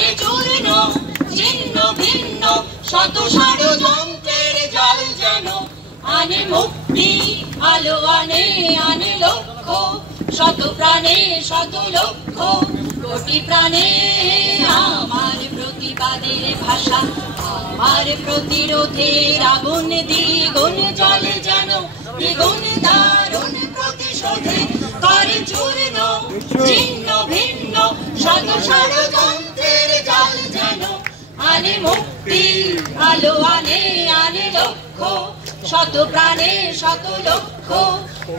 করে চূর্ণ ছিন্ন ভিন্ন শত ষড়যন্ত্রের জাল যেন আনে মুক্তি আলো আনে আনে লক্ষ্য শত প্রাণে শত লক্ষ কোটি প্রাণে আমার প্রতিবাদের ভাষা আমার প্রতিরোধের আগুন দ্বিগুণ জ্বলে যেন দ্বিগুণ দারুণ প্রতিশোধে করে চূর্ণ ছিন্ন ভিন্ন শত ষড়যন্ত্রের জাল যেন আনে মুক্তি আলো আনে আনে লক্ষ্য শত প্রাণে শত লক্ষ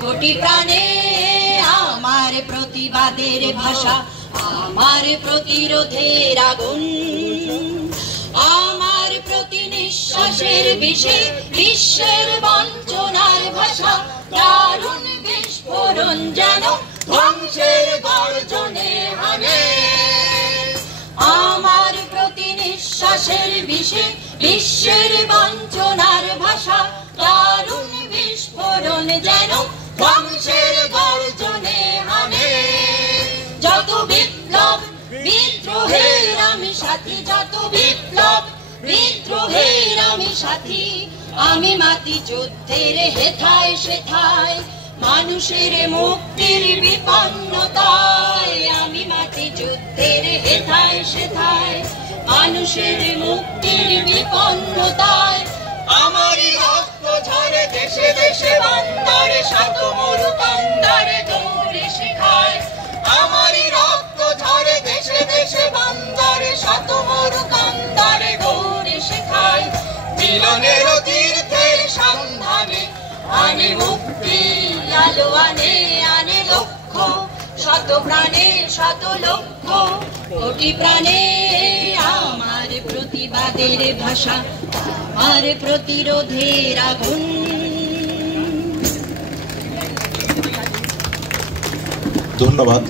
কোটি প্রাণে আমার প্রতিবাদের ভাষা আমার প্রতিরোধের আগুন আমার প্রতি নিঃশ্বাসের বিষে বিশ্বের বঞ্চনার ভাষা দারুণ বিস্ফোরণ যেন ধ্বংসের গর্জনে হানে আমার প্রতি নিঃশ্বাসের বিষে বিশ্বের বঞ্চনার ভাষা দারুণ বিস্ফোরণ যেন ধ্বংসের গর্জনে হানে যত বিপ্লব বিদ্রোহের আমি সাথী যত বিপ্লব বিদ্রোহের আমি সাথী আমি মাতি যুদ্ধের হেথায় সেথায় মানুষের মুক্তির বিপন্নতায় আমি মাতি যুদ্ধের হেথায় সেথায় মানুষের মুক্তির বিপন্নতায় আমারই রক্ত ঝরে দেশে দেশে বন্দরে শত মরু কন্দরে দৌড়ে শেখায় আমারই রক্ত ঝরে দেশে দেশে বন্দরে শত মরু কন্দরে দৌড়ে শেখায় মিলনের তীর্থের সন্ধানে আনে মুক্তি আলো আনে আনে লক্ষ্য শত প্রাণে শত লক্ষ কোটি প্রাণে আমার প্রতিবাদের ভাষা আমার প্রতিরোধের আগুন ধন্যবাদ।